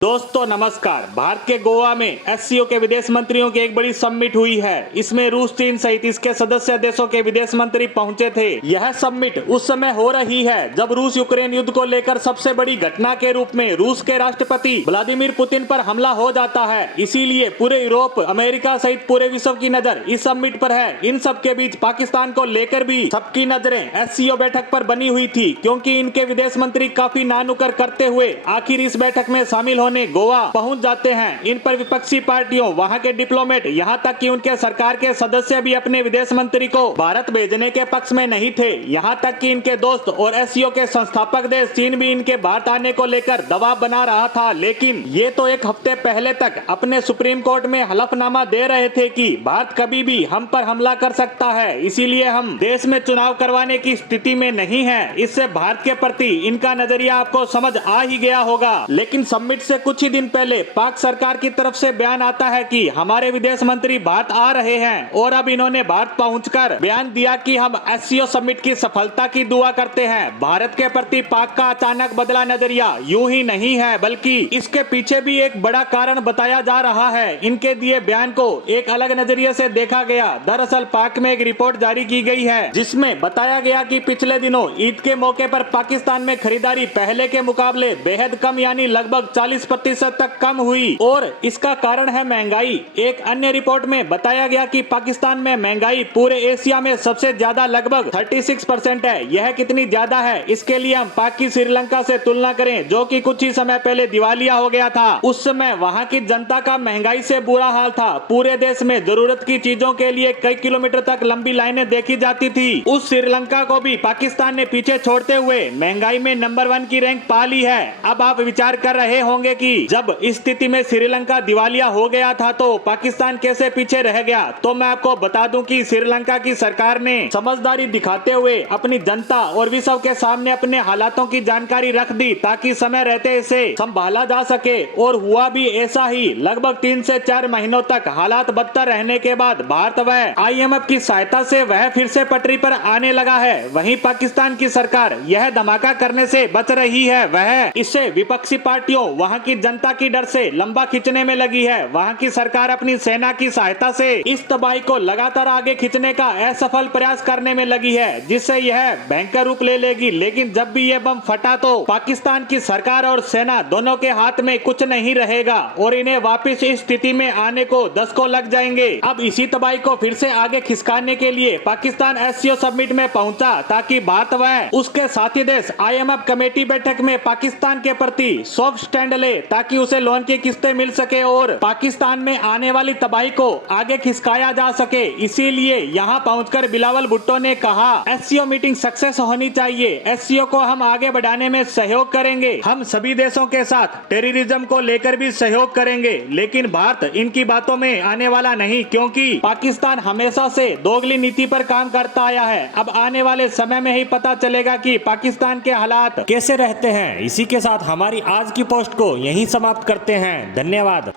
दोस्तों नमस्कार। भारत के गोवा में एससीओ के विदेश मंत्रियों की एक बड़ी समिट हुई है। इसमें रूस, चीन सहित इसके सदस्य देशों के विदेश मंत्री पहुंचे थे। यह समिट उस समय हो रही है जब रूस यूक्रेन युद्ध को लेकर सबसे बड़ी घटना के रूप में रूस के राष्ट्रपति व्लादिमीर पुतिन पर हमला हो जाता है। इसीलिए पूरे यूरोप, अमेरिका सहित पूरे विश्व की नजर इस समिट पर है। इन सब के बीच पाकिस्तान को लेकर भी सबकी नजरें एससीओ बैठक पर बनी हुई थी, क्योंकि इनके विदेश मंत्री काफी नानुकर करते हुए आखिर इस बैठक में शामिल गोवा पहुंच जाते हैं। इन पर विपक्षी पार्टियों, वहां के डिप्लोमेट, यहां तक कि उनके सरकार के सदस्य भी अपने विदेश मंत्री को भारत भेजने के पक्ष में नहीं थे। यहां तक कि इनके दोस्त और एससीओ के संस्थापक देश चीन भी इनके भारत आने को लेकर दबाव बना रहा था। लेकिन ये तो एक हफ्ते पहले तक अपने सुप्रीम कोर्ट में हलफनामा दे रहे थे कि भारत कभी भी हम पर हमला कर सकता है, इसीलिए हम देश में चुनाव करवाने की स्थिति में नहीं है। इससे भारत के प्रति इनका नजरिया आपको समझ आ ही गया होगा। लेकिन समिट से कुछ ही दिन पहले पाक सरकार की तरफ से बयान आता है कि हमारे विदेश मंत्री भारत आ रहे हैं, और अब इन्होंने भारत पहुंचकर बयान दिया कि हम एससीओ समिट की सफलता की दुआ करते हैं। भारत के प्रति पाक का अचानक बदला नजरिया यूं ही नहीं है, बल्कि इसके पीछे भी एक बड़ा कारण बताया जा रहा है। इनके दिए बयान को एक अलग नजरिए से देखा गया। दरअसल पाक में एक रिपोर्ट जारी की गई है जिसमें बताया गया कि पिछले दिनों ईद के मौके पर पाकिस्तान में खरीदारी पहले के मुकाबले बेहद कम, यानी लगभग 40% तक कम हुई, और इसका कारण है महंगाई। एक अन्य रिपोर्ट में बताया गया कि पाकिस्तान में महंगाई पूरे एशिया में सबसे ज्यादा लगभग 36% है। यह कितनी ज्यादा है, इसके लिए हम पाक की श्रीलंका से तुलना करें, जो कि कुछ ही समय पहले दिवालिया हो गया था। उस समय वहां की जनता का महंगाई से बुरा हाल था। पूरे देश में जरूरत की चीजों के लिए कई किलोमीटर तक लंबी लाइनें देखी जाती थी। उस श्रीलंका को भी पाकिस्तान ने पीछे छोड़ते हुए महंगाई में नंबर 1 की रैंक पा ली है। अब आप विचार कर रहे होंगे कि जब इस स्थिति में श्रीलंका दिवालिया हो गया था तो पाकिस्तान कैसे पीछे रह गया। तो मैं आपको बता दूं कि श्रीलंका की सरकार ने समझदारी दिखाते हुए अपनी जनता और विश्व के सामने अपने हालातों की जानकारी रख दी, ताकि समय रहते इसे संभाला जा सके। और हुआ भी ऐसा ही। लगभग 3 से 4 महीनों तक हालात बदतर रहने के बाद भारत व आईएमएफ की सहायता से वह फिर से पटरी पर आने लगा है। वहीं पाकिस्तान की सरकार यह धमाका करने से बच रही है। वह इससे विपक्षी पार्टियों, वहां की जनता की डर से लंबा खींचने में लगी है। वहां की सरकार अपनी सेना की सहायता से इस तबाही को लगातार आगे खींचने का असफल प्रयास करने में लगी है, जिससे यह भयंकर रूप ले लेगी। लेकिन जब भी यह बम फटा तो पाकिस्तान की सरकार और सेना दोनों के हाथ में कुछ नहीं रहेगा, और इन्हें वापस इस स्थिति में आने को दशकों लग जाएंगे। अब इसी तबाही को फिर से आगे खिसकाने के लिए पाकिस्तान एससीओ समिट में पहुंचा, ताकि भारत व उसके साथी देश आईएमएफ कमेटी बैठक में पाकिस्तान के प्रति सॉफ्ट स्टैंड ले, ताकि उसे लोन की किस्तें मिल सके और पाकिस्तान में आने वाली तबाही को आगे खिसकाया जा सके। इसीलिए यहाँ पहुंचकर बिलावल भुट्टो ने कहा, एससीओ मीटिंग सक्सेस होनी चाहिए। एससीओ को हम आगे बढ़ाने में सहयोग करेंगे। हम सभी देशों के साथ टेररिज्म को लेकर भी सहयोग करेंगे, लेकिन भारत इनकी बातों में आने वाला नहीं, क्योंकि पाकिस्तान हमेशा से दोगली नीति पर काम करता आया है। अब आने वाले समय में ही पता चलेगा कि पाकिस्तान के हालात कैसे रहते हैं। इसी के साथ हमारी आज की पोस्ट को यहीं समाप्त करते हैं। धन्यवाद।